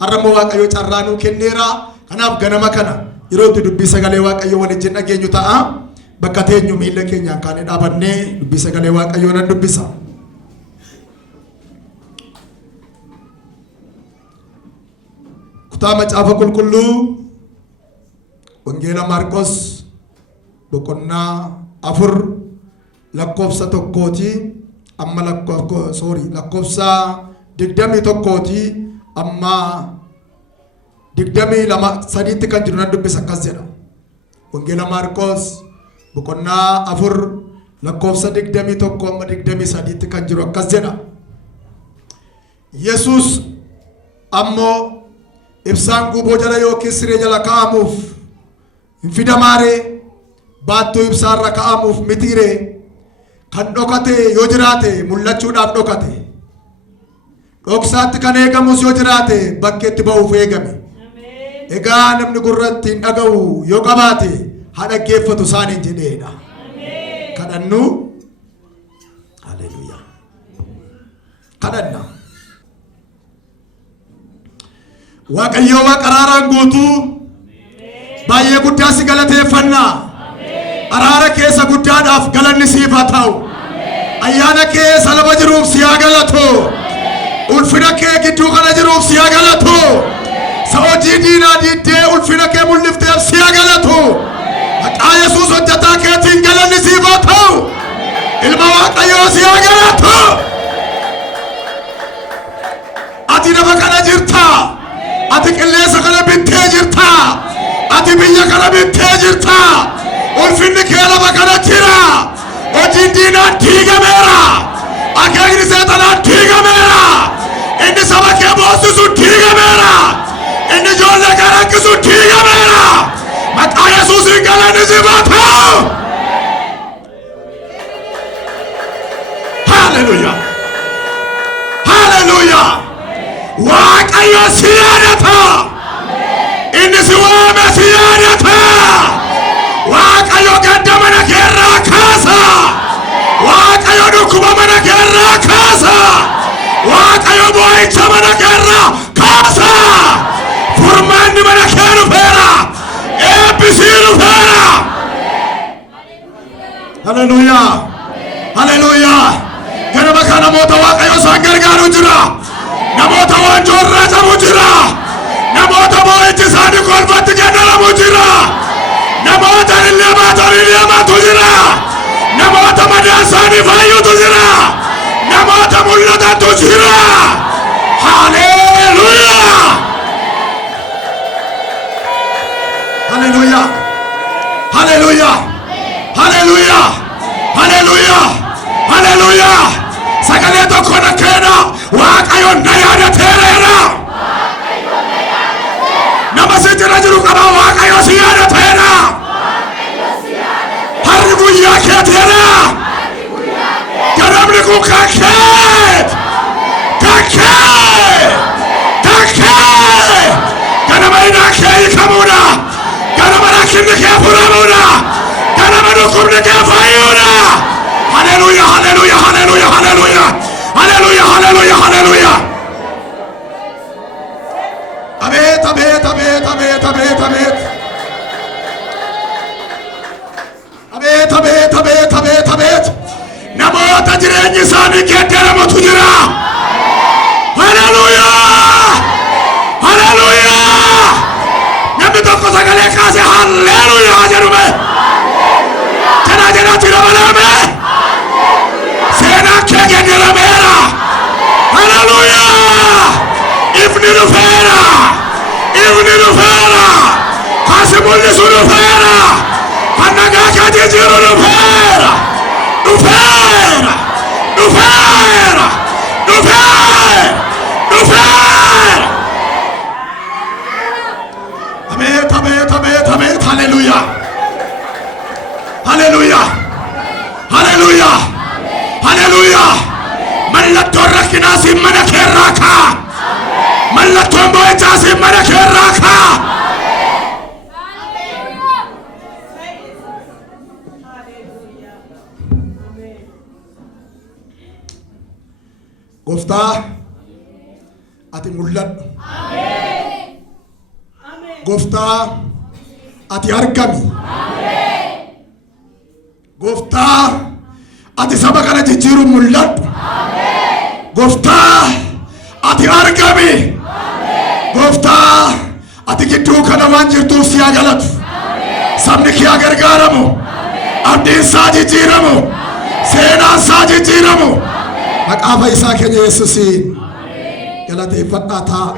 har'ammoo Waaqayyo carraa nuu kenneera. Kanaaf ganama kana yeroo itti dubbii sagalee Waaqayyo waliin dhageenyu ta'a. Bakka teenyu miila keenyaan kaanee dhaabannee dubbii sagalee Waaqayyoo nan dubbisa. Kutaa macaafa qulqulluu Wangeela Maarqos boqonnaa 4 lakkoofsa 1 amma lakkoofsa 21 amma 22 kan jiru nan dubbisa akkas jedha. Wangeela Maarqos boqonnaa 4 lakkoofsa 21 amma 23 kan jiru akkas jedha. Yesus ammoo ibsaan guboo jala yookiin siree jala kaa'amuuf hin fidamaare baattuu ibsaarra kaa'amuuf mitiire kan dhokate yoo jiraate mul'achuudhaaf dhokate dhoksaatti kan eegamus yoo jiraate bakkeetti ba'uuf eegame. Egaa namni gurratti hin dhaga'u yoo qabaate haa dhaggeeffatu isaaniin jedheedha. Kadhannu. Haleluuyaa. Kadhanna. Waaqayyo Waaqa araaraan guutuu baay'ee guddaa si galateeffannaa. Araara keessa guddaadhaaf galanni siif haa ta'u. Ayyaana kee salaba jiruuf si haa galatu. Ulfina kee gidduu kana jiruuf si haa galatu. Hojii diinaa diiddee ulfina kee mul'ifteef si haa galatu. Maqaa Yesuus hojjetaa keetiin galanni siif haa ta'u. Ilma Waaqayyoo si haa galatu. Ati lafa kana jirta. Ati qilleensa kana bittee jirta. Ati biyya kana bittee jirta. Ulfinni kee lafa kana jira. Hojiin diinaa diigameera. Akeekni seexanaa diigameera. Inni saba kee boosisu diigameera. Inni ijoollee kee rakkisu diigameera. Maqaa Yesuusiin galanni siif haa ta'u. Haleluuyaa. Haleluuyaa. Waaqayyo si yaadata. Inni si waame si yaadata. Waaqayyo gadda mana keerraa kaasa. Waaqayyo dhukkuba mana keerraa kaasa. Waaqayyo boo'icha mana keerraa kaasa. Furmaanni mana kee dhufeera. Eebbisii dhufeera. Haleluuyaa. Haleluuyaa. Ganama kana namoota Waaqayyo isaan gargaaru jira. Namoota wanjoorraa qabu jira. Namoota boo'ichi isaanii kolfatti kennalamu jira. Namoota ilmaatu jira. Namoota madaa isaanii fayyutu jira. Namoota mul'atatu jira. Haleluuyaa. Haleluuyaa. Haleluuyaa. Haleluuyaa. Haleluuyaa. Haleluuyaa. Sagalee tokko na kenna. Waaqayyo na yaadateera. Nama si jira jiru qaba Waaqayyo si yaadateera. Harri guyyaa keeteera. Ganamni kun kakkeet. Kakkeet. Kakkeet. Ganama inaa kee hiikamuudha. Ganama rakkinni kee furamuudha. Ganama dhukkubni kee fayyuudha. Haleluuyaa. Haleluuyaa. Haleluuyaa. Haleluuyaa. Haleluuyaa. Haleluuyaa. Haleluuyaa. Abeet, abeet, abeet, abeet, abeet, abeet. Abeet, abeet, abeet, abeet, abeet. Namoota jireenyi isaanii geeddaramutu jira. Haleluuyaa. Haleluuyaa. Namni tokko sagalee kaase haleluuyaa jedhume. Jira dabalame. Seenaa kee geeddarameera. Haleluuyaa. Ifni dhufeera. Ifni dhufeera. Kaasi mul'isu dhufeera. Kan nagaa keetii jiru dhufeera. Dhufeera. Dhufeera. Dhufeera. Dhufeera. Abeet, abeet, abeet, abeet. Haleluuyaa. Haleluuyaa. Haleluuyaa. Haleluuyaa. Mallattoon rakkinaa si mana keerraa kaa. Mallattoon boo'ichaa si mana keerraa kaa. Gooftaa ati mul'adhu. Gooftaa ati argami. Gooftaa ati saba kana jijjiiru mul'adhu. Gooftaa ati argami. Gooftaa ati gidduu kana waan jirtuuf si haa galatu. Sabni kee haa gargaaramu. Abdiin isaa jijjiiramu. Seenaan isaa jijjiiramu. Maqaa Fayyisaa keenya Yesuusiin galateeffadhaa ta'a.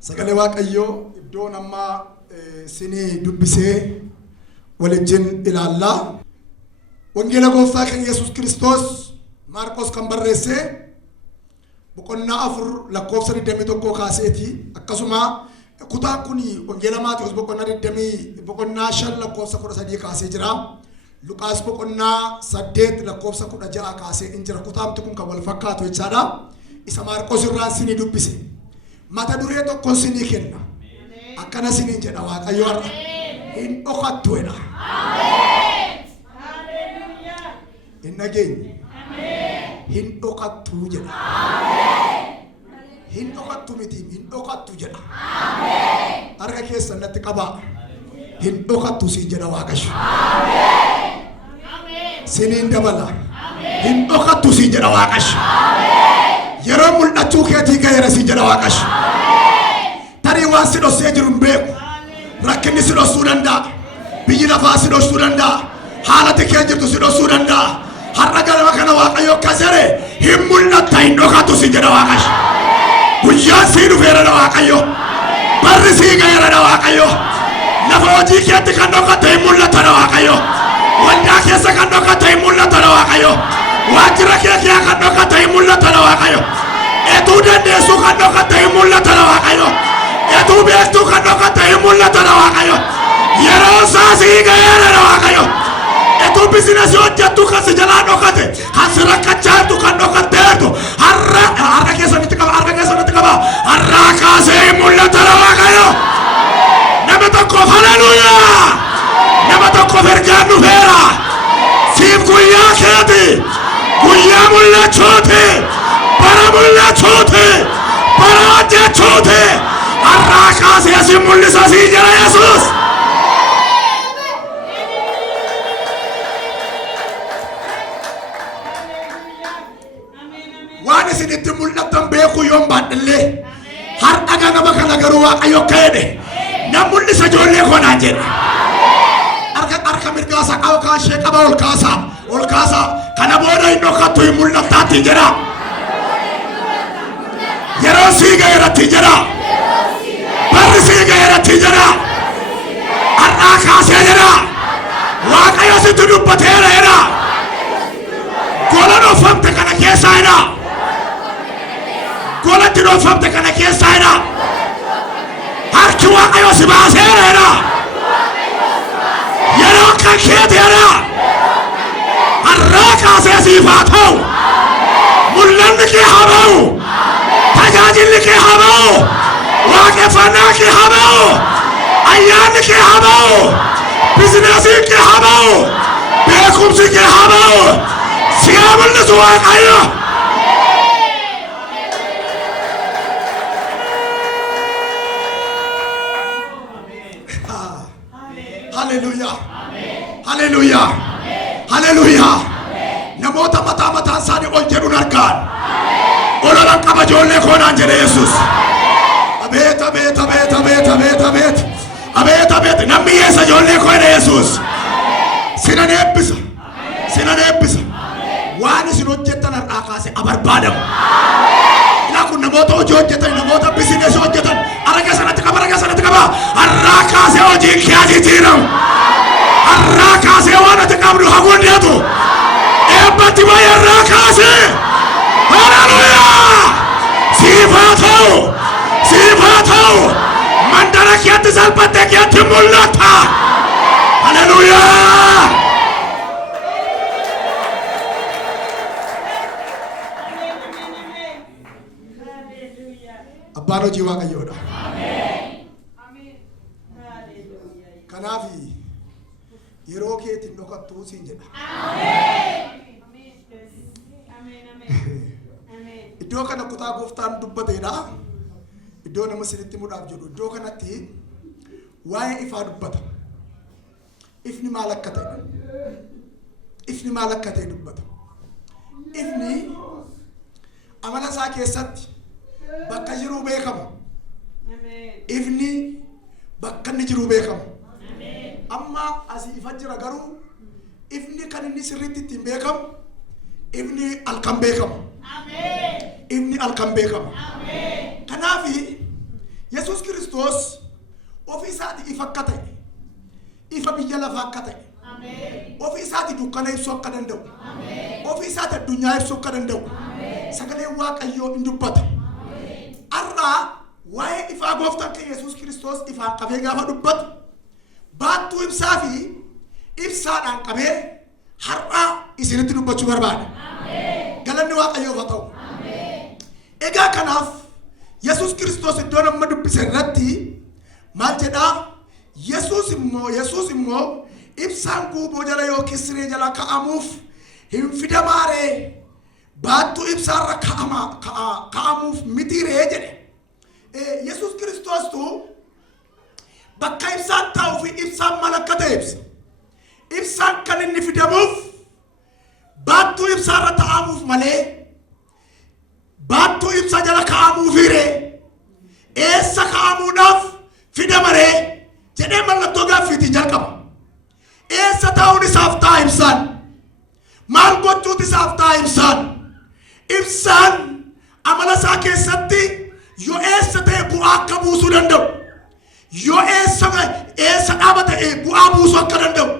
Sagalee Waaqayyoo iddoo nama sinii dubbisee waliin ilaallaa. Wangeela Gooftaa keenya Yesuus Kiristoos Maarqos kan barreesse boqonnaa 4 lakkoofsa 21 kaaseeti. Akkasuma kutaan kun Wangeela Maatiyos boqonnaa 5 lakkoofsa 13 kaasee jira. Luqaas boqonnaa 8 lakkoofsa 16 kaasee in jira. Kutaamti kun kan wal fakkaatu jechaadha. Isa Maarqos irraan sinii dubbise. Mata duree tokko sinii kenna. Akkana siniin jedha Waaqayyo har'a. Hin dhokattu jedha. Hin dhageenye. Hin dhokattu jedha. Hin dhokattu miti, hin dhokattu jedha. Harka keessan natti qabaa. Hin dhokattu siin jedha Waaqayyo. Siniin dabala. Hin dhokattu siin jedha Waaqayyo. Yeroo mul'achuu keetii gaheera siin jedha Waaqayyo. Tarii waan si dhoksee jiru hin beeku. Rakkinni si dhoksuu danda'a. Biyyi lafaa si dhoksuu danda'a. Haalati kee jirtu si dhoksuu danda'a. Har'a galma kana Waaqayyo akkas jedhe hin mul'atta hin dhokattu siin jedha Waaqayyo. Guyyaan sii dhufeera dha Waaqayyo. Barri sii gaheera dha Waaqayyo. Lafa hojii keetti kan dhokatte hin mul'atta dha Waaqayyo. Waldaa keessa kan dhokatte hin mul'atta dha Waaqayyo. Waajjira kee kan dhokatte hin mul'atta dha Waaqayyo. Etuu dandeessu kan dhokatte hin mul'atta dha Waaqayyo. Etuu beektuu kan dhokatte hin mul'atta dha Waaqayyo. Yeroo isaa sii gaheera dha Waaqayyo. Etuu bizinesi hojjettu kan si jalaa dhokate kan si rakkachaa jirtu kan dhokatteertu har'a keessanitti qaba har'a kaasee hin mul'atta dha Waaqayyo. Nama tokkoof haleluuyaa. Nama tokkoof ergaan dhufeera. Siif guyyaa keeti. Guyyaa mul'achuuti. Bara mul'achuuti. Bara hojjechuuti. Har'a kaasee si mul'isa sii jira Yesuus. Waan isin itti mul'attan beekuu yoon baadhillee har'a ganama kana garuu Waaqayyo kaa'edhe na mul'isa ijoollee koonaan jedhe. Harka mirgaasa qaba kaashee qaba ol kaasa kana booda hin dhokattu hin mul'attaatti jedha. Yeroo sii gaheeratti jedha. Barri sii gaheeratti jedha. Har'aa kaasee jedha. Waaqayyo sitti dubbateera jedha. Gola dhoofamte kana keessaa jedha. Golatti dhoofamte kana keessaa jedha. Harki Waaqayyo si baaseera jedha. Yeroo kan keeti jedha. Har'aa kaasee siif haa ta'u. Mul'anni kee haa ba'u. Tajaajilli kee haa ba'u. Waaqeffannaa kee haa ba'u. Ayyaanni kee haa ba'u. Bizinesiin kee haa ba'u. Beekumsi kee haa ba'u. Si haa mul'isu Waaqayyo. Hallelujah. Hallelujah. Hallelujah. Namoota mataan isaanii ol jedhuun argaan. Ololan qaba ijoollee koonaan jedhe Yesuus. Abeet. Namni yeessa ijoollee koo jedhe Yesuus. Sinan eebbisa. Waan isin hojjettan har'aa kaasee abarbaadamu. Ilaa kun namoota hojii hojjetan, namoota bizinesi hojjetan harka sanatti qaba. Har'aa kaasee hojiin kee jijjiiramu. Har'aa kaasee waan ati qabdu haa guddatu. Eebbatti baay'ee har'aa kaasee. Haleluuyaa. Siif haa ta'u. Mandara keetti salphattee keetti mul'ata. Haleluuyaa. Abbaan hojii Waaqayyoodha. Kanaaf yeroo keetiin dhokattuu siin jedha. iddoo kana kutaa gooftaan dubbateedha. Iddoo nama sinitti muudhaaf jedhu iddoo kanatti waa'ee ifaa dubbata. Ifni maal akka ta'e? Ifni maal akka ta'e dubbata. Ifni amala isaa keessatti bakka jiru beekama. Ifni bakka inni jiru beekama. Amma asii ifa jira garuu ifni kan inni sirriitti ittiin beekamu ifni halkan beekama. Ifni halkan beekama. Kanaaf Yesuus Kiristoos ofii isaati ifa akka ta'e, ifa biyya lafaa akka ta'e, ofii isaati dukkana ibsuu akka danda'u, ofii isaati addunyaa ibsuu akka danda'u sagalee Waaqayyoo in dubbata. Har'aa waa'ee ifaa gooftaan keenya Yesuus Kiristoos ifaan qabee gaafa dubbatu baattuu ibsaa fi ibsaadhaan qabee har'aa isinitti dubbachuu barbaada. Galanni Waaqayyoof haa ta'u. Egaa kanaaf Yesuus Kiristoos iddoo nama dubbise irratti maal jedhaa? Yesuus immoo ibsaan guuboo jala yookiin siree jala ka'amuuf hin fidamaaree baattuu ibsaarra ka'amuuf mitiiree jedhe. Yesuus Kiristoostu bakka ibsaan taa'uu fi ibsaan maal akka ta'e ibsa. Ibsaan kan inni fidamuuf baattuu ibsaarra ta'amuuf malee baattuu ibsa jala ka'amuufiiree eessa ka'amuudhaaf fidamaree jedhee mallattoo gaaffiitiin jalqaba. Eessa taa'uun isaaf ta'a ibsaan? Maal gochuut isaaf ta'a ibsaan? Ibsaan amala isaa keessatti yoo eessa ta'e bu'aa akka buusuu danda'u, yoo eessa dhaaba ta'e bu'aa buusuu akka danda'u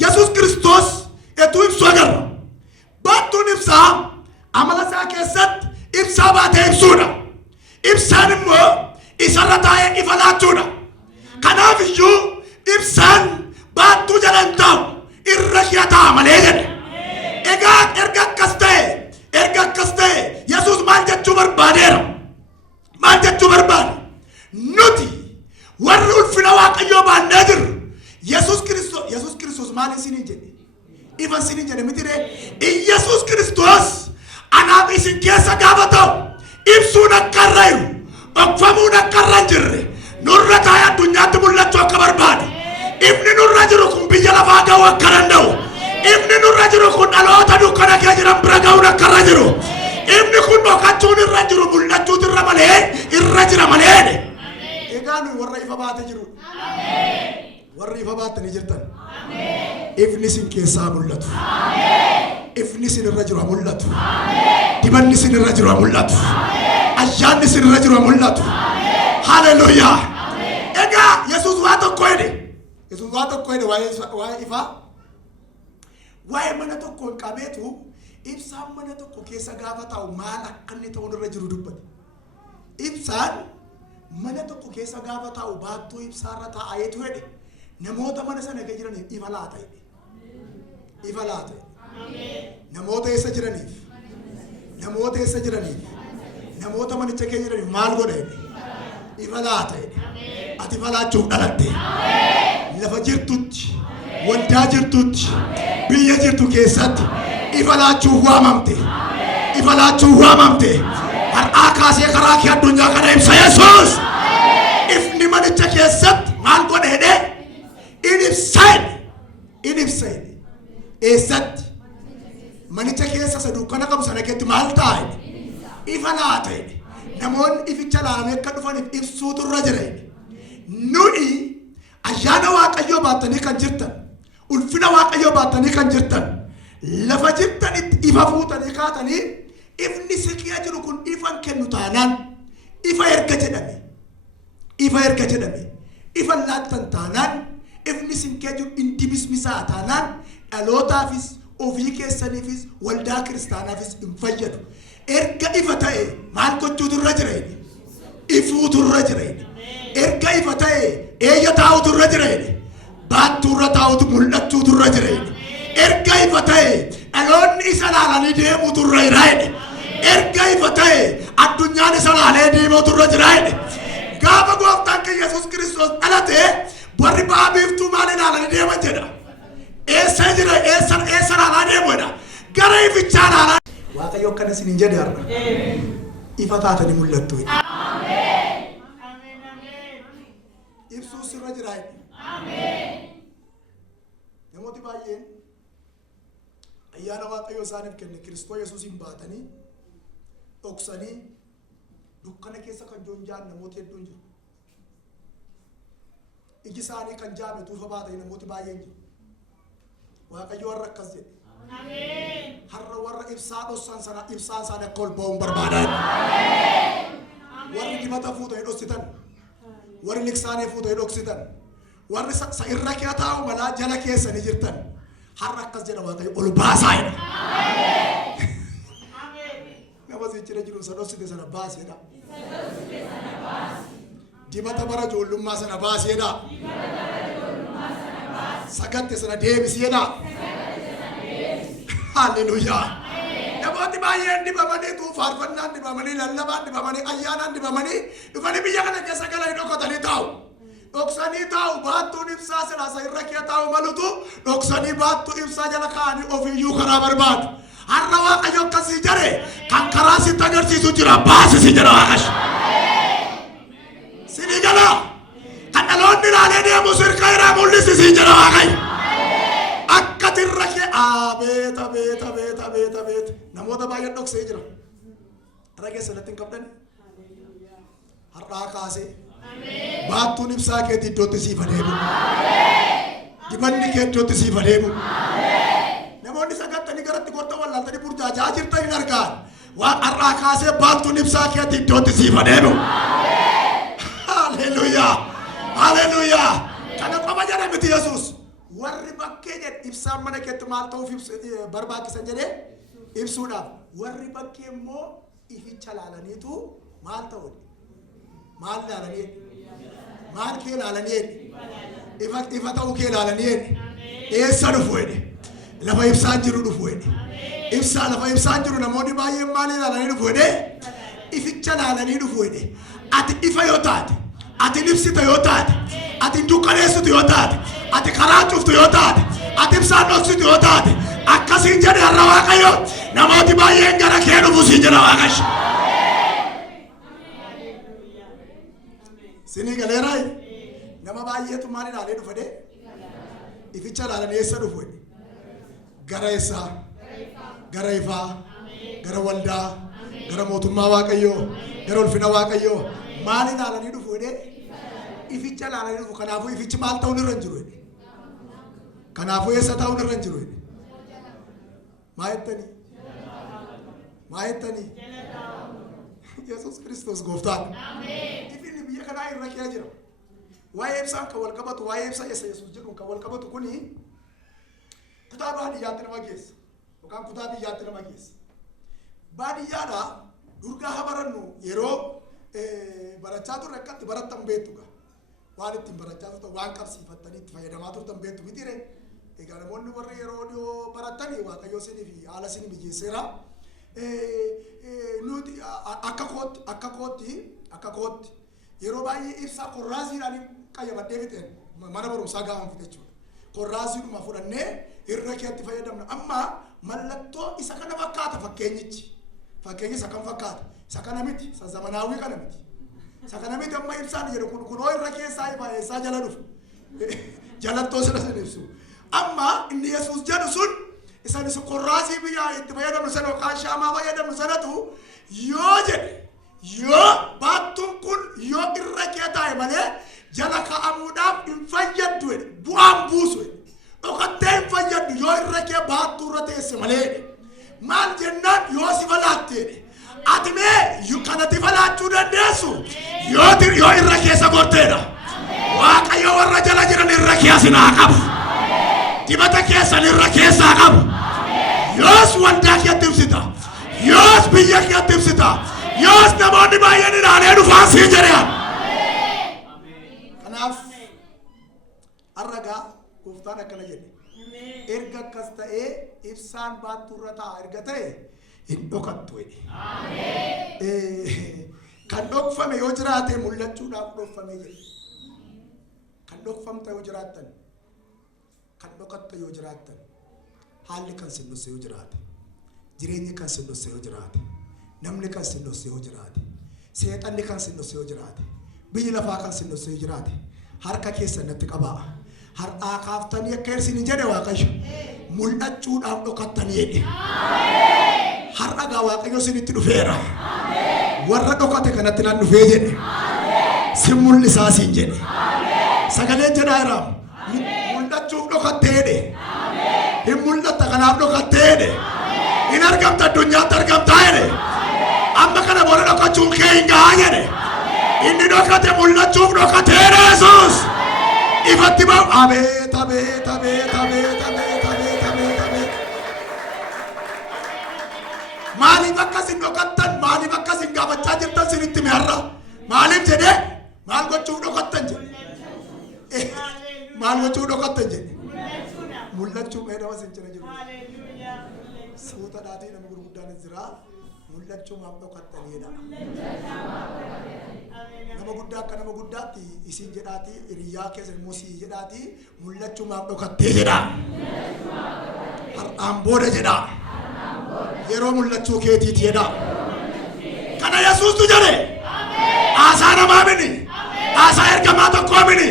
Yesuus Kiristoos etuu ibsu agarra. Baattuun ibsaa amala isaa keessatti ibsaa baatee ibsuudha. Ibsaan immoo isarra taa'ee ifa laachuudha. Kanaaf iyyuu ibsaan baattuu jala hin taa'u, irra ishee taa'a malee jedhe. Egaa erga akkas ta'e Yesuus maal jechuu barbaadeera? Maal jechuu barbaade? Nuti warri ulfina Waaqayyoo baannee jirru Yesuus Kiristoos maal isiniin jedhe? Ifa isiniin jedhe mitire? Yesuus Kiristoos anaaf isin keessa gaafa ta'u ibsuun akka irra jiru, dhokfamuun akka irra hin jirre nurra taa'ee addunyaatti mul'achuu akka barbaade. Ifni nurra jiru kun biyya lafaa ga'uu akka danda'u. Ifni nurra jiru kun dhaloota dukkana kee jiran bira ga'uun akka irra jiru. Ifni kun dhokachuun irra jiru mul'achuutu irra jira malee. Egaa nuyi warra ifa baate jiru. Warri ifa baatanii jirtan. Ifni isin keessaa mul'atu. Ifni isin irra jiru mul'atu. Dibanni isin irra jiru mul'atu. Ayyaanni isin irra jiru mul'atu. Haleluuyaa. Egaa Yesuus waa tokko jedhe waa'ee ifaa. Waa'ee mana tokko qabeetu ibsaan mana tokko keessa gaafa taa'u maal akka inni ta'u irra jiru dubbate. Ibsaan mana tokko keessa gaafa taa'u baattuu ibsaarra taa'eetu jedhe namoota mana sana keessa jiraniif ifa laata jedhe. Ifa laata. Namoota eessa jiraniif? Namoota manicha keessa jiraniif maal godhe jedhe? Ifa laata jedhe. Ati ifa laachuuf dhalatte. Lafa jirtutti, waldaa jirtutti, biyya jirtu keessatti ifa laachuuf waamamte. Ifa laachuuf waamamte. Har'aa kaasee karaa kee addunyaa kana ibsa Yesuus. Ifni manicha keessatti maal godhe jedhe? In ibsa jedhe. Eessatti? Manicha keessa isa dukkana qabu sana keessatti maal ta'a? Ifa laata jedhe. Namoonni ificha laalamee akka dhufaniif ibsuutu irra jira jedhe. Nuni ayyaana Waaqayyoo baattanii kan jirtan, ulfina Waaqayyoo baattanii kan jirtan, lafa jirtanitti ifa fuutanii kaatanii ifni siqee jiru kun ifan kennu taanaan ifa erga jedhame ifa laattan taanaan ifni siqee jiru indibismisaa taanaan dhalootaafis ofii keessaniifis waldaa kiristaanaafis hin fayyadu. Erga ifa ta'e maal gochuutu irra jira? Ifuutu irra jira. Erga ifa ta'e eeyya taa'utu irra jira. Baattuu irra taa'utu mul'achuutu irra jira. Erga ifa ta'e dhaloonni isa laalanii deemuutu irra jira. Erga ifa ta'e addunyaan isa laalee deemuutu irra jira. Gaafa gooftaan keenya Yesuus Kiristoos dhalate warri ba'a biiftuu maal ilaalanii deeman jedha? Eessa jira? Eessa laalaa deemu jedha? Gara ifichaa laalaa. Waaqayyo akkana isiniin jedhe har'a. ifa taatanii mul'attu. Ameen. Ibsuu sirra jira. Ameen. Namooti baay'een ayyaana Waaqayyoo isaaniif kenne Kiristoos Yesuusin baatanii dhoksanii dukkana keessa kan joonjaan namooti hedduun jiru. Iji isaanii kan jaame tuufa baatanii namooti baay'een jiru. Waaqayyo warra akkas jedhe. Ameen. Har'a warra ibsaa dhossan sana ibsaan isaanii akka ol ba'uun barbaadan. Warri dibata fuutanii dhoksitan. Warri liksaanii fuutanii dhoksitan. Warri sa irra kee taa'u malaa jala keessanii jirtan. Har'a akkas jedha Waaqayyo ol baasaa jedha. Nama sichira jiru sa dhoksite sana baaseedha. Dibata bara ijoollummaa sana baaseedha. Sagatte sana deebiseedha. Hallelujah. Namooti baay'een dibamanii faarfannaan dibamanii lallabaan dibamanii ayyaanaan dibamanii dhufanii biyya kana keessa galanii dhokatanii taa'u. Dhoksanii taa'u baattuun ibsaa silaasa irra kee taa'u malutu dhoksanii baattuu ibsaa jala kaa'anii ofiiyyuu karaa barbaadu. Har'a Waaqayyo akkasii jedhe kan karaa sitti agarsiisu jira baasisi jedha Waaqayyo. Sinii gala kan dhaloonni ilaalee deemu sirka irraa mul'isisi jedha Waaqayyo. Akka tirra kee abeet. Namoota baay'een dhoksee jira. Irra keessa natti hin qabdani. Har'aa kaasee baattuun ibsaa keetii iddootti siif adeemu. Dibanni kee iddootti siif adeemu. Namoonni sagattanii garatti gotta wallaaltanii burjaajaa jirtan hin argaan. Waan har'aa kaasee baattuun ibsaa keetii iddootti siif adeemu. Hallelujah. Hallelujah. Kana qofa jedha miti Yesuus. Warri bakkee jedhe ibsaan mana keetti maal ta'uuf barbaachisan jedhee ibsuudhaaf. Warri bakkee immoo ificha laalaniitu maal ta'u? Maal laalanii? Maal kee laalanii? Ifa ta'uu kee laalanii? Eessa dhufu jedhe? Lafa ibsaan jiru dhufu jedhe. Ibsaa lafa ibsaan jiru namoonni baay'een maal laalanii dhufu jedhe? Ificha laalanii dhufu jedhe. Ati ifa yoo taate, ati ibsita yoo taate, ati dukkaneessitu yoo taate, ati karaa cuftu yoo taate, ati ibsaan dhoksitu yoo taate, akkasiin jedhe har'a Waaqayyo namooti baay'een gara kee dhufu siin jedha Waaqayyo. Sinii galeeraa nama baay'eetu maal ilaalee dhufa dee? Ificha ilaalanii eessa dhufu? Gara eessaa? Gara ifaa, gara waldaa, gara mootummaa Waaqayyoo, gara ulfina Waaqayyoo. Maal ilaalanii dhufu dee? Ificha ilaalanii dhufu. Kanaafuu ifichi maal ta'uun irra hin jiru? Kanaafuu eessa ta'uun irra hin jiru? Maa jettanii? Yesuus Kiristoos gooftaan. Ifni biyya kanaa irra kee jira. Waa'ee ibsaan kan wal qabatu, waa'ee ibsa Yesuus jedhu kan wal qabatu kuni kutaa baadiyyaatti nama geessa. Yookaan kutaa biyyaatti nama geessa. Baadiyyaadhaa durgaa haa barannu yeroo barachaa turre akkatti barattan beektu gaa. Waan ittiin barachaa turtan waan qabsiifattanii itti fayyadamaa turtan beektu miti ree. Egaa namoonni warri yeroo dhiyoo barattanii Waaqayyo isinii fi haala isinii mijeesseera. Nuti akka kootti yeroo baay'ee ibsaa korraasiidhaan qayyabadhee fixeen mana barumsaa gaafa fite jechuudha. Korraasiidhuma fudhannee irra keetti fayyadamna. Amma mallattoo isa kana fakkaata fakkeenyichi. Fakkeenyi isa kan fakkaata. Isa kana miti. Isa zamanaawii kana miti. Isa kana miti amma ibsaan jedhu kunoo irra keessaa eessaa jala dhufu. Jalattoo sila sin ibsu. Amma inni Yesuus jedhu sun isaanis korraasii biyyaa itti fayyadamnu sana yookaan shaamaa fayyadamnu sanatu yoo jedhe yoo baattuun kun yoo irra kee taa'e malee jala kaa'amuudhaaf hin fayyaddu bu'aan buusu dhokattee hin fayyaddu yoo irra kee baattuu irra teesse malee maal jennaan yoo si falaatte ati mee kanatti falaachuu dandeessu yoo irra keessa gorteedha. Waaqayyo warra jala jiran irra keessa naa qabu. Dibata keessan irra keessaa qabu. Yoos waldaa keetti ibsita. Yoos biyya keetti ibsita. Yoos namoonni baay'een ilaalee dhufaan sii jedhan. Kanaaf arragaa gooftaan akkana jedhe. Erga akkas ta'ee ibsaan baattuurra taa'a erga ta'e hin dhokattu jedhe. Kan dhokfame yoo jiraate mul'achuudhaaf dhokfame jedhe. Kan dhokfamta yoo jiraattan, kan dhokatta yoo jiraattan, haalli kan sin dhosse yoo jiraate, jireenyi kan sin dhosse yoo jiraate, namni kan sinnosse yoo jiraate seexanni kan sinnosse yoo jiraate biyyi lafaa kan sinnosse yoo jiraate harka keessa natti qabaa har'aa kaaftanii akka isin jedhe Waaqayyo mul'achuudhaaf dhokattanii jedhe har'a gaa Waaqayyo isinitti dhufeera warra dhokate kanatti nan dhufee jedhe sin mul'isaa siin jedhe sagaleen jedhaa jira mul'achuuf dhokattee jedhe hin mul'atta kanaaf dhokattee jedhe in argamta addunyaatti argamtaa jedhe amma kana booda dhokachuun kee hin gahaa jedhe inni dhokate mul'achuuf dhokatee Yesuus ifatti bahu abeet abeet abeet abeet abeet abeet abeet abeet maaliif akkasin dhokattan maaliif akkasin gaafachaa jirtan sinitti mi'arra maaliif jedhee maal gochuuf dhokattan jedhe maal gochuuf dhokattan jedhe mul'achuu meedama sin jira jiru suuta dhaatii nama gurguddaan jira mul'achuu maaf dhokattaniidha nama guddaa akka nama guddaatti isin jedhaati hiriyaa keessa immoo sii jedhaati mul'achuu maaf dhokattee jedha har'aan booda jedha yeroo mul'achuu keetiiti jedha kana Yesuustu jedhe aasaa namaa mini aasaa ergamaa tokkoo mini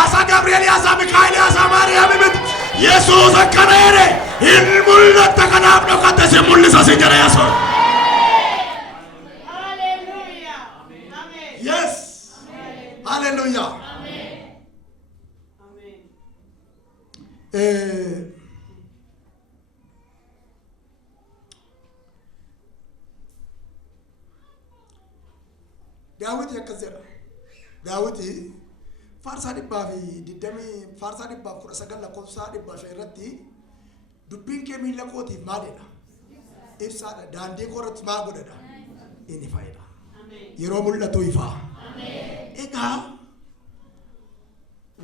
aasaa Gabriel aasaa Mikaa'el aasaa Maariyaam miti Yesuus akkana jedhe hin mul'atta kanaaf dhokatte si mul'isa si jedha Yesuus. Yes. Hallelujah. Amen. Daawit yakkaseera. Daawit faarsaa dhibbaa fi 20 faarsaa dhibbaa 19 lakkoofsa dhibbaa irratti dubbiin kee miila kootiif maalidha? Ibsaadha. Daandii koo irratti maal godhadha? Inni faayida. Yeroo mul'atu ifa. Egaa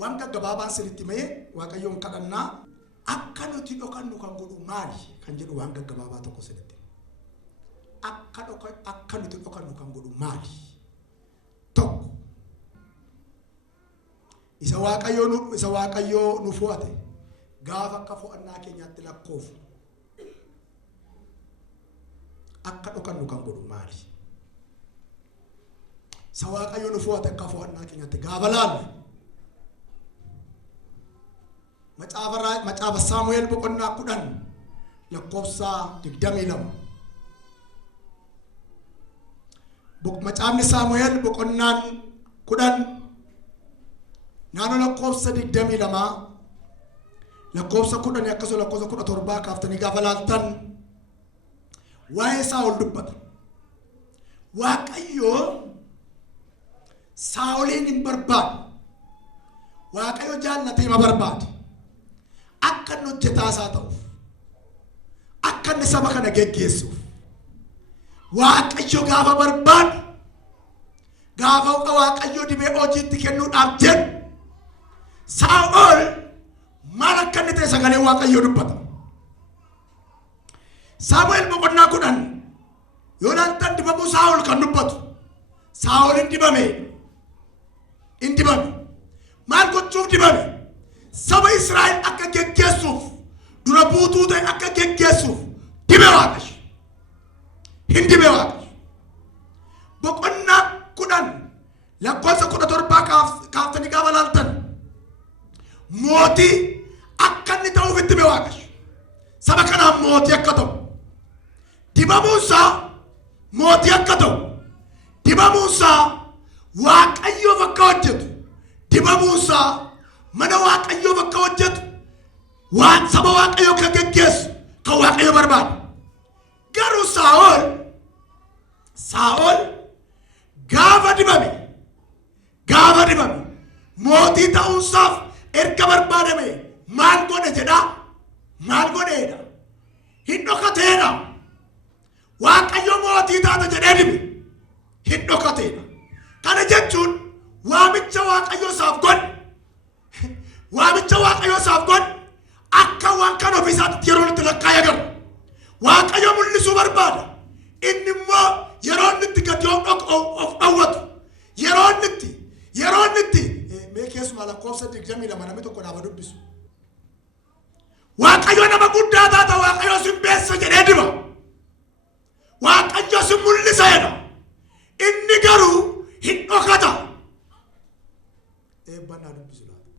waan gaggabaabaan sinitti mee Waaqayyoon kadhannaa akka nuti dhokannu kan godhu maali kan jedhu waan gaggabaabaa tokko sinitti akka nuti dhokannu kan godhu maali tokko isa Waaqayyoo nu fo'ate gaafa akka fo'annaa keenyaatti lakkoofu akka dhokannu kan godhu maali Waaqayyo nu fo'ate akka fo'annaa keenyaatti gaafa laallu macaafa Saamu'eel boqonnaa 10 lakkoofsa 22 macaafni Saamu'eel boqonnaan 10 naannoo lakkoofsa 22 lakkoofsa 10 akkasuma lakkoofsa 17 kaaftanii gaafa laaltan waa'ee Saa'ol dubbata Waaqayyo Saa'olin hin barbaadu Waaqayyo jaallatee ma barbaadu akka inni hojjetaa isaa ta'uuf akka inni saba kana geggeessuuf Waaqayyo gaafa barbaadu gaafa Waaqayyo dibee hojiitti kennuudhaaf jedhu Saa'ol maal akka inni ta'e sagalee Waaqayyo dubbata Saamu'eel boqonnaa 10 yoo laaltan dibamuu Saa'ol kan dubbatu Saa'ol hin dibame maal gochuuf dibame saba Israa'el akka geggeessuuf dura buutuu ta'e akka geggeessuuf dibe Waaqayyo hin dibe Waaqayyo boqonnaa 10 lakkoofsa 17 kaaftanii gaafa laaltan mootii akka inni ta'uuf itti dibe Waaqayyo saba kanaaf mootii akka ta'u dibamuunsaa mootii akka ta'u dibamuunsaa Waaqayyoof akka hojjetu dibamuunsaa mana Waaqayyoof akka hojjetu waan saba Waaqayyoo kan geggeessu kan Waaqayyo barbaadu garuu Saa'ol gaafa dibame mootii ta'uunsaaf erga barbaadame maal godhe hin dhokateedha Waaqayyo mootii taata jedhee dibe hin dhokateedha kana jechuun waamicha Waaqayyo isaaf godhe akka waan kan ofiisaatti yeroo itti lakkaa'ee agarra Waaqayyo mul'isuu barbaada inni immoo yeroo itti gadi of dhowwatu yeroo itti mee keessumaa lakkoofsa 22 namni tokko dhaaba dubbisu Waaqayyo nama guddaa taata Waaqayyo sin beessa jedhee diba Waaqayyo sin eebbannaa dubbisu laata.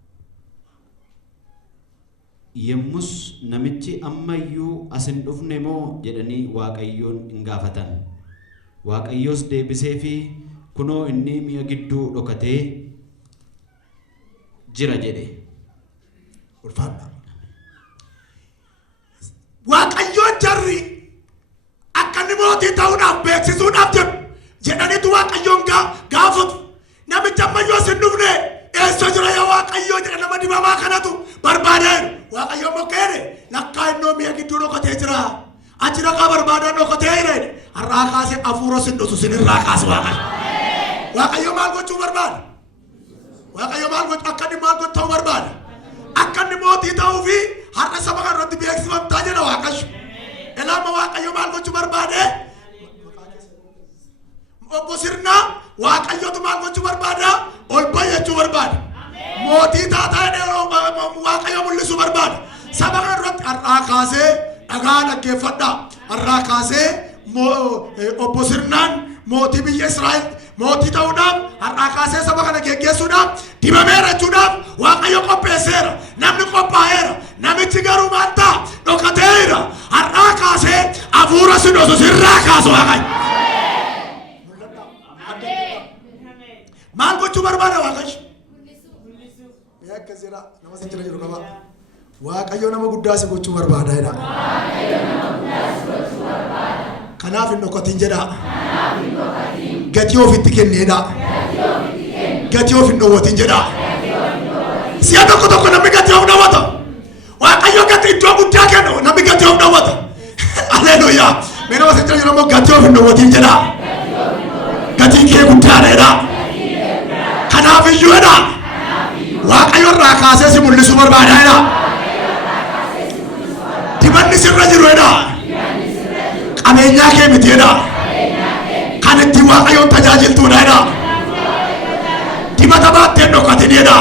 Yemmus namichi ammayyuu as hin dhufne moo jedhanii Waaqayyoon hin gaafatan. Waaqayyoos deebisee fi kunoo inni mi'a gidduu dhokatee jira jedhe. Ulfaadha. Waaqayyoon jarri akka inni mootii ta'uudhaaf beeksisuudhaaf jedhaniitu Waaqayyoon gaafatu. Namicha ammayyuu as hin dhufne eessa jira yaa Waaqayyoo jedha nama dibamaa kanatu barbaadeen. Waaqayyoon mokkeene lakkaa innoo mi'a gidduu dhokatee jira. Achi dhaqaa barbaadaan dhokatee jira. Har'aa kaasee hafuura sin dhusu sinirraa kaase Waaqayyo. Waaqayyo maal gochuu barbaada? Waaqayyo maal gochuu akka inni maal gochuu barbaada? Akka inni mootii ta'uu fi har'a saba kana irratti beeksifamtaa jedha Waaqayyo. Ilaama Waaqayyo maal gochuu barbaade? Obbo Sirnaa Waaqayyotu maal gochuu barbaada? Ol bayyachuu barbaada. Mootii taataa Waaqayyo mul'isuu barbaada. Saba kana irratti har'aa kaasee dhagaa dhaggeeffadha. Har'aa kaasee obbo Sirnaan mootii biyya Israa'el mootii ta'uudhaaf har'aa kaasee saba kana geggeessuudhaaf dibameera jechuudhaaf Waaqayyo qopheesseera. Namni qophaa'eera. Namichi garuu maal ta'a? Dhokateera. Har'aa kaasee hafuura sin dhusu sirraa kaasu Waaqayyo. Maal gochuu barbaada Waaqayyo? Akkasira nama si jira jiru qaba. Waaqayyo nama guddaa si gochuu barbaada jedha. Kanaaf hin dhokatin jedha. Gatii ofitti kenneedha. Gatii of hin dhowwatin jedha. Si'a tokko tokko namni gatii of dhowwata. Waaqayyo gatii iddoo guddaa kenna namni gatii of dhowwata. Alleluuyaa. Mee nama si jira jiru immoo gatii of hin dhowwatin jedha. Gatiin kee guddaadha jedha. Kanaaf iyyuu jedha. Waaqayyo irraa kaasee si mul'isuu barbaada jedha. Dibanni sirra jiru jedha. Qabeenyaa kee miti jedha. Kan ittiin Waaqayyoon tajaajiltuudha jedha. Dibata baattee dhokatin jedha.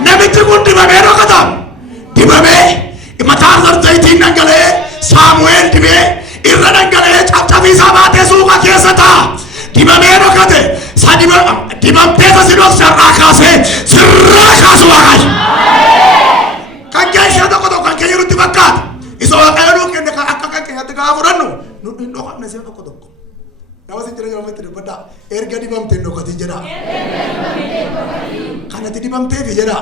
Namichi kun dibamee dhokata. Dibamee mataa zayitiin dhangala'ee Saamu'eel dibee irra dhangala'ee cabcabiisaa baatee suuqa keessa ta'a. Dibamee dhokate. Dibamtee si dhoksa irraa kaasee sirraa kaasu Waaqayyo. Kan keessa tokko tokko kan keessa nutti fakkaata. Isa Waaqayyo nuu kenne akka kan keenyatti gaafa fudhannu nu hin dhokatne si'a tokko tokko. Nama si jira jiru itti dubbadha. Erga dibamtee hin dhokatin jedha. Kanatti dibamteefi jedha.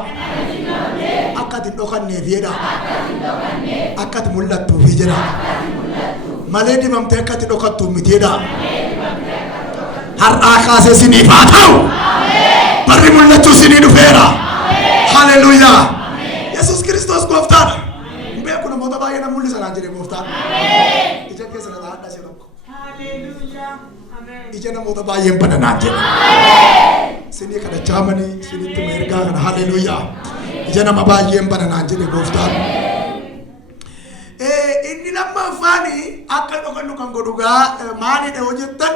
Akka ati hin dhokanneefi jedha. Akka ati mul'attuufi jedha. Malee dibamtee akka ati dhokattuuf miti jedha. Har'aa kaasee siniif haa ta'u. Barri mul'achuu sinii dhufeera. Haleluuyaa. Yesuus Kiristoos gooftaadha. Hin beeku namoota baay'ee na mul'isa naan jedhe gooftaan. Ija keessa na taa'adha si tokko. Ija namoota baay'een bana naan jedhe. Sinii kadhachaa manii sinitti ma ergaa kana haleluuyaa. Ija nama baay'een bana naan jedhe gooftaan. Inni lammaffaani akka dhokannu kan godhugaa maalidha yoo jettan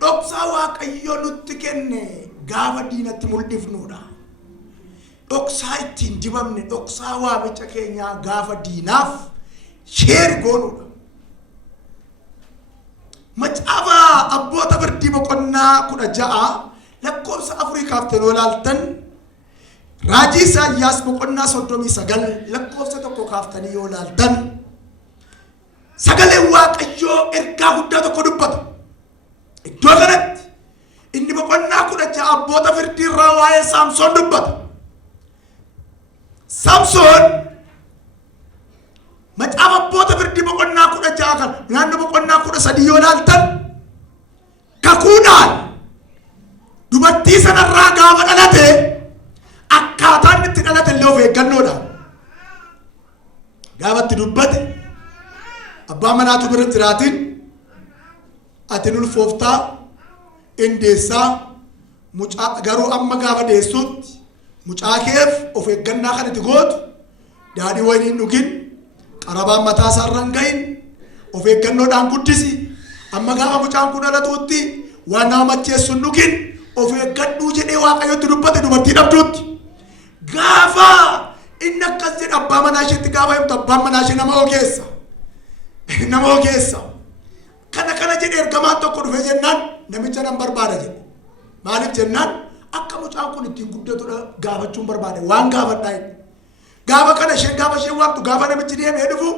dhoksaa Waaqayyo nutti kenne gaafa diinatti mul'ifnuudha. Dhoksaa ittiin dibamne dhoksaa waamicha keenyaa gaafa diinaaf sheeri goonuudha. Macaafa abboota Firdii boqonnaa 16 lakkoofsa 4 kaaftanii yoo ilaaltan raajii Isaayyaas boqonnaa 39 lakkoofsa 1 kaaftanii yoo ilaaltan sagaleen Waaqayyoo ergaa guddaa tokko dubbata. Iddoo kanatti inni boqonnaa 16 abboota Firdii irraa waa'ee Saamsoon dubbata. Saamsoon macaafa abboota Firdii boqonnaa 16 kan naannoo boqonnaa 13 yoo ilaaltan kakuudhaan dubartii sanarraa gaafa dhalate akkaataan itti dhalate illee of eeggannoodhaan gaafa itti dubbate abbaa manaatu bira jiraatiin ati ulfooftaa indeessaa mucaa garuu amma gaafa deessuutti mucaa keef of eeggannaa kan itti gootu daadhii wayiniin dhugin qarabaan mataa isaarra hin gahin of eeggannoodhaan guddisi amma gaafa mucaan kun dhalatuutti waan nama macheessu hin dhugin of eeggadhuu jedhee Waaqayyotti dubbate dubartii dhabduutti gaafa inni akkas jedhe abbaa manaa isheetti gaafa himtu abbaan manaa ishee nama ogeessa kana jedhe ergamaan tokko dhufe jennaan namicha nan barbaada jedhe maaliif jennaan akka mucaan kun ittiin guddatudha gaafachuun barbaade waan gaafadhaa inni. Gaafa kana isheen gaafa isheen waamtu gaafa namichi deemee dhufu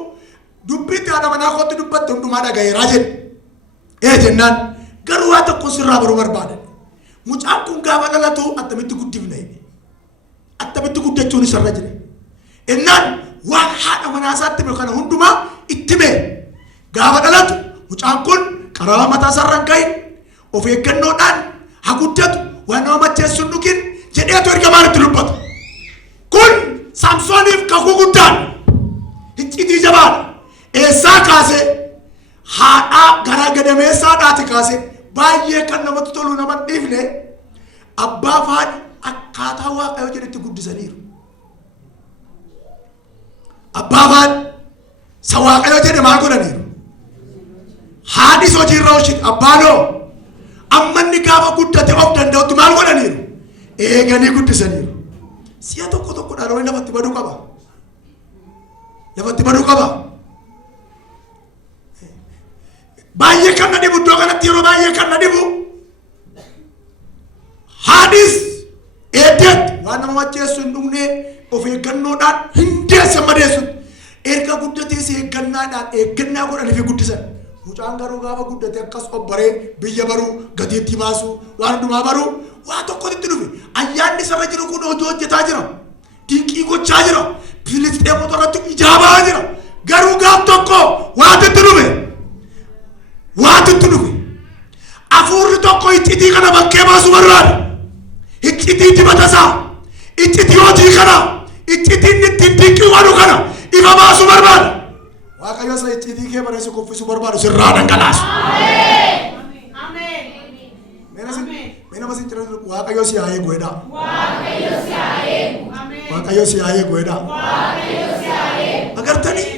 dubbitti haadha manaa kootti dubbatte hundumaa dhagayeeraa jedhe. Jennaan garuu waa tokko sirraa baruu barbaade. Mucaan kun gaafa dhalatu attamitti guddifna inni. Attamitti guddachuun isarra jire. Innaan waan haadha manaa isaatti hime kana hundumaa itti hime. Gaafa dhalatu mucaan kun qaraa mataa isaarra hin kaa'in of eeggannoodhaan haa guddatu waan nama macheessu hin dhugin jedheetu ergamaan itti dubbatu. Kun Saamsooniif kakuu guddaan iccitii jabaadha. Eessaa kaasee haadhaa garaa gadameessaadhaati kaasee baay'ee kan namatti tolu nama hin dhiifne abbaa fi haadhi akkaataa Waaqayyo jedhetti guddisaniiru. Abbaa fi haadhi isa Waaqayyo jedhe maal godhaniiru? Haadhis hojiirra oolchiti. Abbaanoo amma inni gaafa guddate of danda'utti maal godhaniiru? Eeganii guddisaniiru. Si'a tokko dhaloonni lafatti baduu qaba. Lafatti baduu qaba. Baay'ee kan na dhibu iddoo kanatti yeroo baay'ee kan na dhibu haadhis eeddeetti waan nama macheessu hin dhugne of eeggannoodhaan hin deesse madeessutti erga guddatees eeggannaa godhanii fi guddisan. Mucaan garuu gaafa guddate akkas obbaree biyya baruu gatiitti baasuu waan hundumaa baruu waa tokkotti dhufe ayyaanni isarra jiru kun hojii hojjetaa jira. Dinqii gochaa jira. Filisxeemota irratti ijaabaa jira. Garuu gaaf tokko waatitti dhufe. Waatitti dhufe. Afuurri tokko iccitii kana bakkee baasuu barbaada. Iccitii dibata isaa. Iccitii hojii kana. Iccitiin ittiin dinqii waanu kana ifa baasuu barbaada. Waaqayyo isa iccitii kee bareessu kuffisuu barbaadu sirraa dhangalaasu. Mena masin jira Waaqayyo si haa eegu jedha. Waaqayyo si haa eegu jedha. Agartanii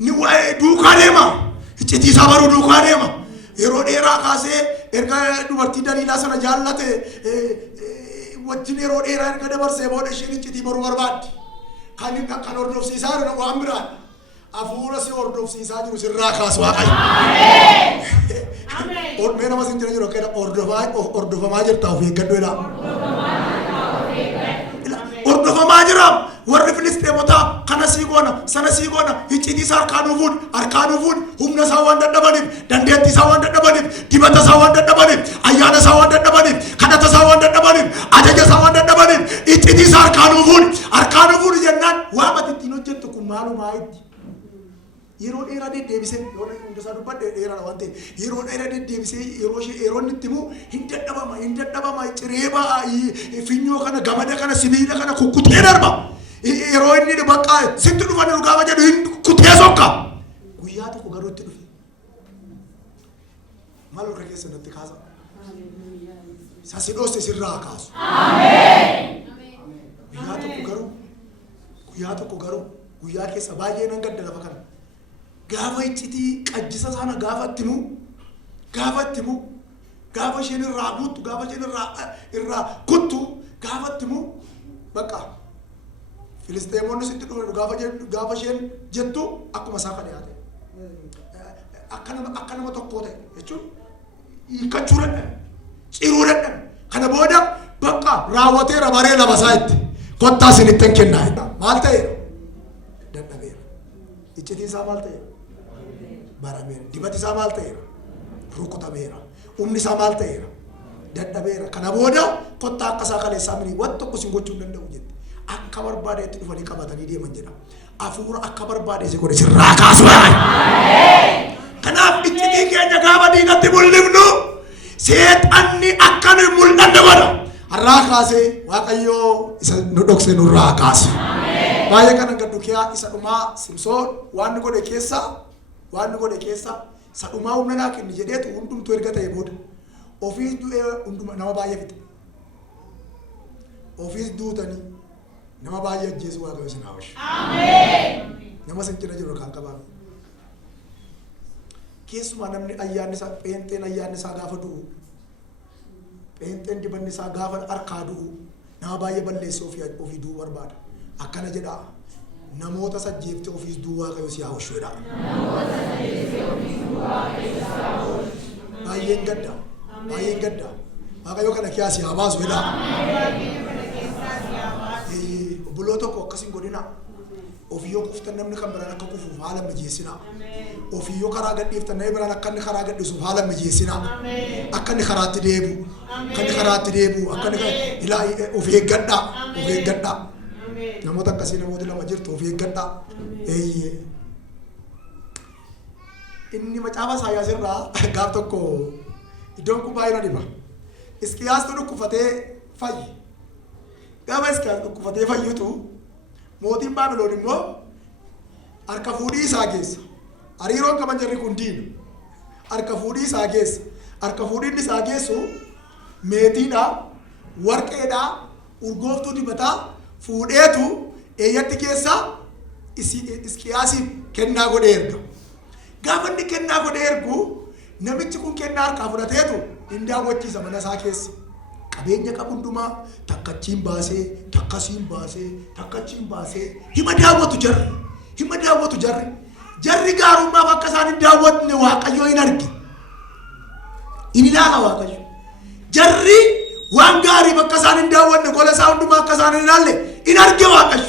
ni waa'ee duukaa deema. Iccitii isaa baruu duukaa deema. Yeroo dheeraa kaasee erga dubartii Daliilaa sana jaallate wajjin yeroo dheeraa erga dabarsee booda isheen iccitii baruu barbaaddi. Kan hordofsiisaa jiru waan biraan. Afuura si hordofsiisaa jiru sirraa kaasu Waaqayyo. Mee nama sin jira jiru akka hordofamaa jirta of eeggadhu jedha. Hordofamaa jira warri Filisxeemotaa kana sii goona sana sii goona iccitii isaa harkaan ufuun humna isaa waan dadhabaniif dandeettii isaa waan dadhabaniif dibata isaa waan dadhabaniif ayyaana isaa waan dadhabaniif kadhata isaa waan dadhabaniif ajaja isaa waan dadhabaniif iccitii isaa harkaan ufuun jennaan waan ati ittiin hojjettu kun maalumaa itti. Yeroo dheeraa deddeebisee yoo hundasaa dubbadhe dheeraadha waan ta'eef yeroo dheeraa deddeebisee yeroo inni itti immoo hin dadhabama ciree ba'a finyoo kana gamada kana sibiila kana kukkutee darba yeroo inni bakka sitti dhufan gaafa jedhu hin kutee sokka guyyaa tokko garuu itti dhufe maal harka keessa natti kaasa sasi dhoose sirraa kaasu guyyaa tokko garuu guyyaa keessa baay'ee nan gadda lafa kana. Gaafa iccitii qajjisa sana gaafa ittimu gaafa isheen irraa guuttu gaafa isheen irraa kuttu gaafa ittimu bakka Filisxeemonni sitti dhufu gaafa isheen jettu akkuma isaa kan dhiyaate akka nama tokkoo ta'e jechuun hiikkachuu dadhan ciruu dadhan kana booda bakka raawwateera baree lama isaa itti kottaa isinittan kennaa maal ta'eera dadhabeera iccitii isaa maal ta'eera. Barameera dibati isaa maal ta'eera rukutameera humni isaa maal ta'eera dadhabeera kana booda kottaa akka isaa kaleessaa mini waan tokko sin gochuu hin danda'u jette akka barbaadeetti dhufanii qabatanii deeman jedha afuura akka barbaadee si godhe sirraa kaasu kanaaf iccitii keenya gaafa diinatti mul'ifnu seexanni akka nu mul'anne godha har'aa kaasee Waaqayyoo isa nu dhokse nurraa kaase baay'ee kana gaddukiyaa isa dhumaa Simsoon waan godhe keessaa sadhumaa humna naa kenni jedheetu hundumtu erga ta'e booda ofiis du'ee hunduma nama baay'ee fixe ofiis duutanii nama baay'ee ajjeesu Waaqayyo isin haa oolchu. Nama sin jira jiru kan qabaame keessumaa namni ayyaanni isaa pheenxeen ayyaanni isaa gaafa du'u pheenxeen dibanni isaa gaafa harkaa du'u nama baay'ee balleessee ofii du'uu barbaada akkana jedhaa. Namoota sajjeefte ofiis du'uu Waaqayyo si haa oolchu jedha. Baay'een gadda Waaqayyo kana kiyaasi haa baasu jedha. Obboloota koo akkasiin godhina. Ofiyyoo kuftan namni kan biraan akka kufuuf haala mijeessina. Ofiyyoo karaa gadhiiftan namni biraan akka inni karaa gadhiisuuf haala mijeessina. Akka inni karaatti deebi'u. Akka inni karaatti deebi'u. Akka inni of eeggadha. Of eeggadha. Namoota akkasii namoota lama jirtu of eeggadha. Inni macaafa Isaayyaas irraa gaaf tokko iddoon kun baay'ee na dhiba. Hisqiyaas dhukkufatee fayyi. Gaafa Hisqiyaas dhukkufatee fayyutu mootiin Baabiloon immoo harka fuudhii isaa geessa. Hariiroon qaban jarri kun diina. Harka fuudhii isaa geessa. Harka fuudhiin isaa geessu meetiidha, warqeedha, urgooftuu dibataa fuudheetu eeyyatti keessa Hisqiyaasiif kennaa godhee erga. Gaafa inni kennaa godhee ergu namichi kun kennaa harkaa fudhateetu hin daawwachiisa mana isaa keessa. Qabeenya qabu hundumaa takkachiin baasee, takkasiin baasee, takkachiin baasee hima daawwatu jarri. Hima daawwatu jarri. Jarri gaarummaaf akka isaan hin daawwatne Waaqayyo hin arge. Hin ilaala Waaqayyo. Jarri waan gaariif akka isaan hin daawwanne gola isaa hundumaa akka isaan hin ilaalle hin arge Waaqayyo.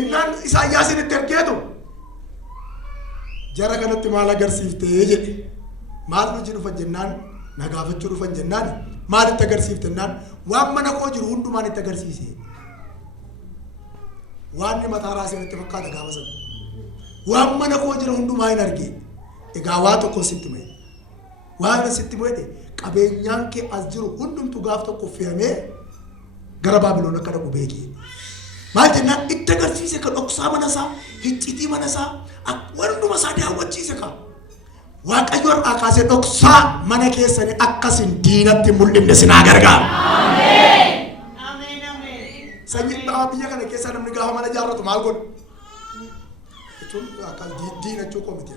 Innaan Isaayyaasiin itti ergeetu jara kanatti maal agarsiiftee jedhe. Maal nuti dhufan jennaan na gaafachuu dhufan jennaan maal itti agarsiifte jennaan waan mana koo jiru hundumaan itti agarsiise. Waan ni mataa raasee itti fakkaata gaafa sana. Waan mana koo jiru hundumaa hin arge. Egaa waa tokko sitti mae. Waan sitti mae qabeenyaan kee as jiru hundumtu gaaf tokko fe'amee gara Baabiloon akka dhaqu beeki. Maal jennaan itti agarsiise kan dhoksaa mana isaa, hiccitii mana isaa, wanduma isaa daawwachiise kan. Waaqayyo har'aa kaasee dhoksaa mana keessanii akkasin diinatti mul'ifne sinaa gargaara. Ameen. Ameen. Ameen. Sanyiin biyya kana keessa namni gaafa mana ijaarratu maal godhu? Jechuun akkas diina jechuu komite.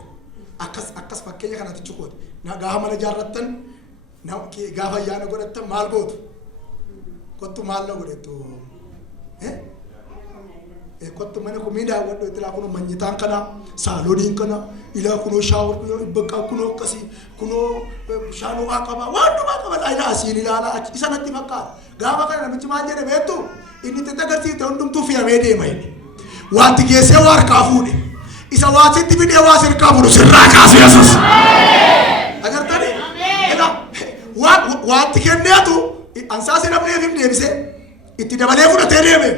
Akkas fakkeenya kanatti chukooti. Gaafa mana ijaarrattan gaafa ayyaana godhattan maal gootu? Kottu maal na godhettu? Kottu mana kun miidhaa waddo itti laakunoo manyitaan kana saalooniin kana ilaa kunoo shaawar bakka kunoo akkasii kunoo shaanoo qaba waan dhumaa qaba ilaa asiin ilaala isa natti fakkaata. Gaafa kana namichi maal jedhe beektu inni itti agarsiifte hundumtuu fe'amee deema inni. Waanti geessee waa harkaa fuudhe. Isa waa sitti fidee waa sirkaa fuudhu sirraa kaasu Yesuus. Agartani? Egaa waanti kenneetu ansaasi dhabneef hin deebisee itti dabalee fudhatee deeme.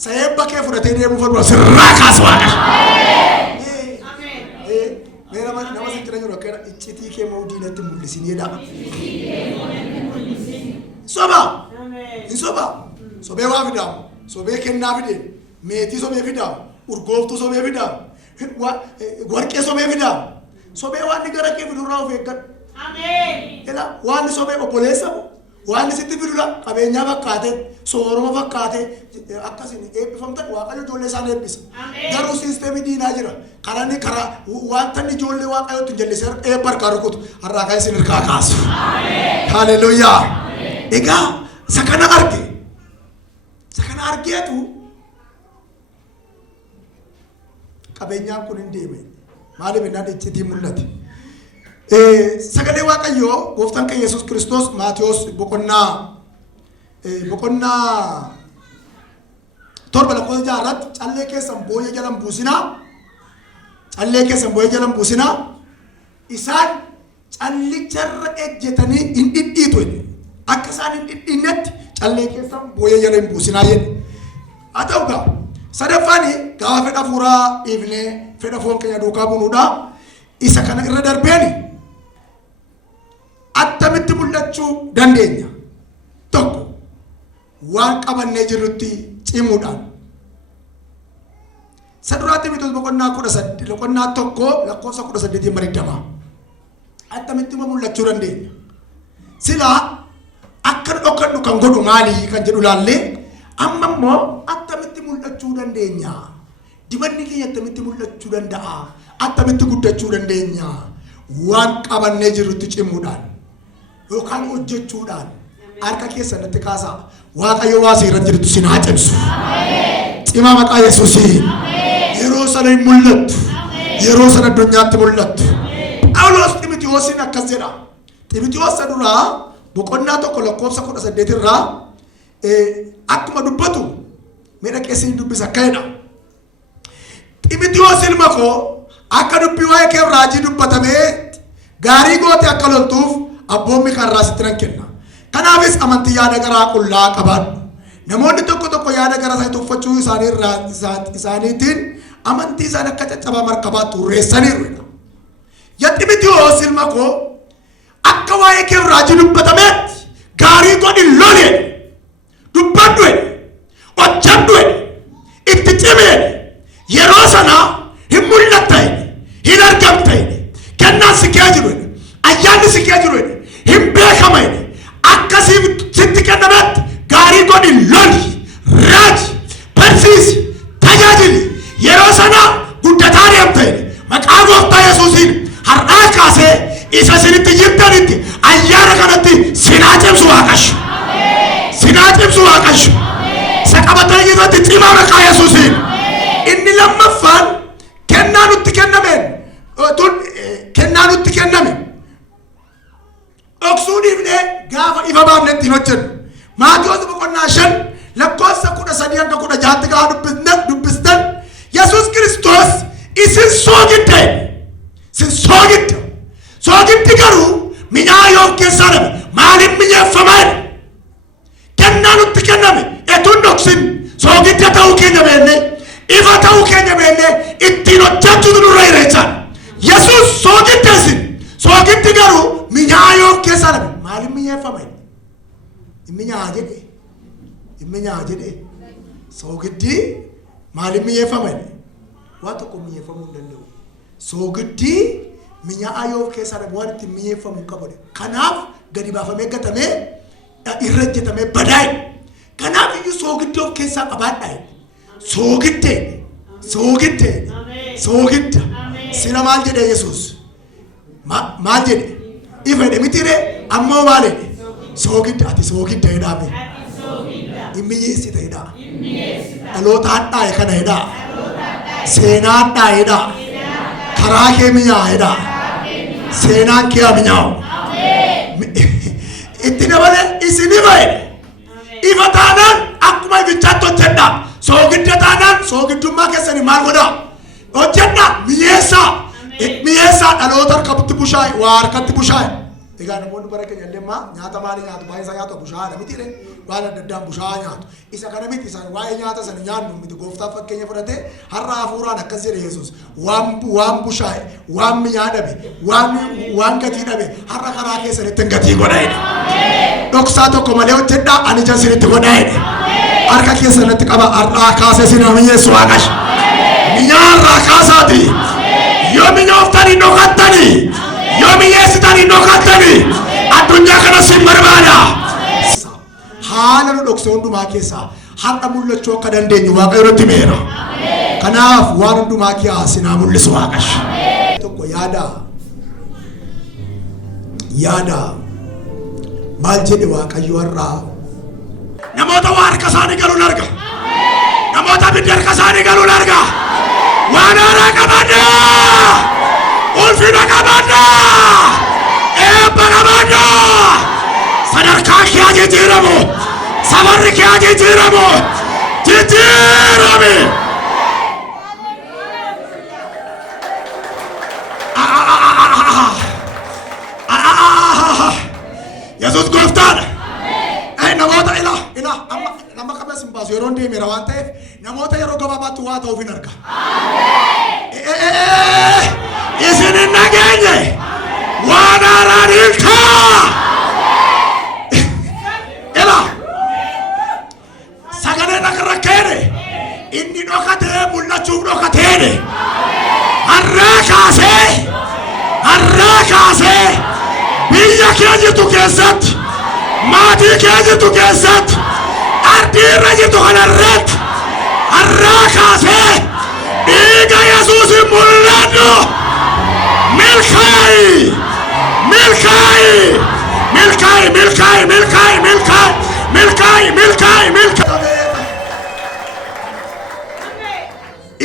Sayebba kee fudhatee deemuu fadura sirraa kaasu Waaqa. Nama sin jira jiru akka iccitii kee moo diinatti mul'isinii dha. Soba. Hin soba. Sobee waa fidaamu. Sobee kennaa fidee. Meetii sobee fidaamu. Urgooftuu sobee fidaamu. Warqee sobee fidaamu. Sobee waan ni gara kee fidurraa of eeggadhu. Ameen. Waan ni sobee obboleessa waan sitti fidudha qabeenyaa fakkaate sooroma fakkaate akkasiin eebbifamtan Waaqayyo ijoollee isaan eebbisa. Garuu siisteemii diinaa jira. Karaa wanta inni ijoollee Waaqayyootti jallisee eebba harkaa rukutu har'aa kan isin hirkaa kaasu. Haaleluyyaa. Egaa isa kana arge. Isa kana argeetu qabeenyaan kun hin deeme. Maaliif innaan iccitii mul'ate? Sagalee Waaqayyoo gooftaan keenya Yesuus Kiristoos Maatiyos boqonnaa torba lakkoofsa jaarratti callee keessan booyyee jalan buusinaa. Callee keessan booyyee jalan buusinaa. Isaan callicharra ejjetanii hin dhidhiitu. Akka isaan hin dhidhiinnetti callee keessan booyyee jala hin buusinaa jedhe. Haa ta'u gaa sadaffaani gaafa fedha fuuraa dhiifnee fedha foon keenya duukaa bunuudha. Isa kana irra darbeeni attamitti mul'achuu dandeenya? Tokko waan qabannee jirrutti cimuudhaan. Saduraatti Tiimoteewos boqonnaa tokko lakkoofsa 18 bareedama. Attamitti mul'achuu dandeenya? Silaa akka dhokkannu kan godhu maali kan jedhu laallee amma immoo attamitti mul'achuu dandeenya? Dibanni keenya attamitti mul'achuu danda'a? Attamitti guddachuu dandeenya? Waan qabannee jirrutti cimuudhaan yookaan hojjechuudhaan harka keessanitti kaasaa. Waaqayyo waa seeraan jirtu sin haa cimsu. Cimaa maqaa Yesuusiin. Yeroo sana hin mul'attu. Yeroo sana addunyaatti mul'attu. Phaawulos Xiimotewosiin akkas jedha. Xiimotewos duraa boqonnaa tokko lakkoofsa 18 irraa akkuma dubbatu meedha keessi dubbisa akkana. Ximitiyoos ilma koo akka dubbii waa'ee kee raajii dubbatamee gaarii goote akka loltuuf abboommi karraa sitti nan kenna. Kanaafis amantii yaada garaa qullaa qabaadhu. Namoonni tokko yaada garaa isaanii tuffachuu isaaniitiin amantii isaan akka caccabaa markabaa turreessaniiru. Yaa Ximitiyoos ilma koo akka waa'ee kee raajii dubbatameetti gaarii godhi loli dubbadhu hojjedhu itti cimi yeroo sana hin mul'atta hin argamta kennaan si kee jiru ayyaanni si kee jiru hin beekama akkasiif sitti kennametti gaarii godhi loli raaji barsiisi tajaajili yeroo sana guddataa deemta maqaa gooftaa Yesuusiin har'aa kaasee isa sinitti jirtanitti ayyaana kanatti sinaa cimsu Waaqayyo sinaa cimsu Waaqayyo isa qabatanii jiranitti cimaa maqaa Yesuusiin. Inni lammaffaan kennaa nutti kenname dhoksuu dhiifnee gaafa ifa baafnetti hin hojjennu. Maatewos boqonnaa 5 lakkoofsa 13 hanga 16 gaafa dubbistan Yesuus Kiristoos isin soogidde soogiddi garuu minyaa yoo keessaa dhabe maaliif minyeeffaman kennaa nutti kenname etuun dhoksin soogidda ta'uu keenya beenne ifa ta'uu keenya beenne ittiin hojjechuutu nurra jireechaan Yesuus soogiddi garuu minyaa yoo keessaa dhabe maaliif minyeeffaman minyaa jedhe soogiddi maaliif minyeeffaman waan tokko minyeeffamuu hin danda'u soogiddi minyaa yoo keessaa dhabe waan ittiin minyeeffamuu qabu kanaaf gadi baafamee gatamee irra hojjetamee badaa'e kanaaf iyyuu soogiddi of keessaa qabaadhaa soogidda sina maal jedhe Yesuus maal jedhe ifa jedhe mitire ammoo maal jedhe soogidda ati soogidda jedhame immiyeessi ta'edha dhaloota hadhaa'e kana jedha seenaa hadhaa'e jedha karaa kee minyaa jedha seenaan kee minyaa'u itti dabale isin ifa taanaan akkuma ibichaatti hojjedha soogidda taanaan soogiddummaa keessanii maal godha hojjedha mi'eessaa dhaloota harkatti bushaa'e waa harkatti bushaa'e egaa namoonni bara keenya illee nyaata maalii nyaatu baay'ee isaa nyaatu bushaa'aadha miti waan adda addaan bushaa'aa nyaatu isa kana miti isaan waa'ee nyaata sana nyaannu miti gooftaan fakkeenya fudhatee har'a hafuuraan akkas jedhe Yesuus waan bushaa'e waan mi'aa dhabe waan gatii dhabe har'a karaa keessanitti gatii godhaa'edha dhoksaa tokko malee hojjedhaa ani jasinitti godhaa'edha harka keessanitti qaba har'aa kaasee sinaa mi'eessu Waaqayyo mi'aa har'aa kaasaati yoo mi'ooftanii dhokattanii yoo mi'eessitanii dhokattanii addunyaa kana sin barbaada haala nu dhokse hundumaa keessaa har'a mul'achuu akka dandeenyu Waaqayyo irratti meera kanaaf waan hundumaa keessaa sinaa mul'isu Waaqayyo tokko yaada maal jedhe Waaqayyo har'aa namoota waa harka isaanii galuun arga namoota bidda harka isaanii galuun arga waan haaraa qabadha ulfina qabadha eebba qabadha sadarkaa kee jijjiiramu sabarri kee jijjiiramu jijjiirame Yesuus gooftaadha namoota nama qabeessa hin baasu yeroo deemera waan ta'eef namoota yeroo gabaabaatti waa ta'uuf hin arga isin hin nageenye waan haaraan hiikaa sagaleen akka rakkeene inni dhokatee mul'achuuf dhokateene har'aa kaasee biyya kee jirtu keessatti maatii kee jirtu keessatti ardii irra jirtu kanarratti har'aa kaasee dhiiga Yesuusin mul'adhu milkaa'i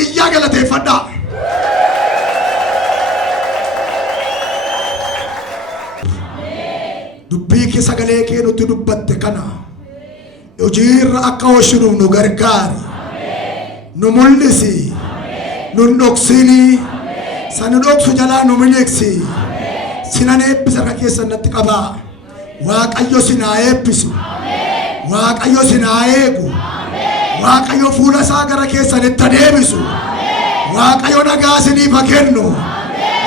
iyyaa galateeffadhaa dubbii kee sagalee kee nutti dubbatte kana hojiirra akka oolchuuf nu gargaari. Nu mul'isi. Nun dhoksini. Sanu dhoksu jalaa nu miliqsi. Sinan eebbisa harka keessan natti qabaa. Waaqayyo sinaa eebbisu. Waaqayyo sinaa eegu. Waaqayyo fuula isaa gara keessanitti adeemisu. Waaqayyo nagaa isiniif haa kennu.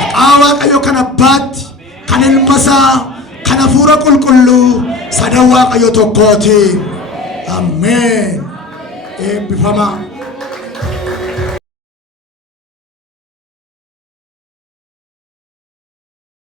Maqaa Waaqayyo kan Abbaatti, kan Ilmasaa, kan Hafuura Qulqulluu sadan Waaqayyo tokkootiin. Ameen. Eebbifamaa.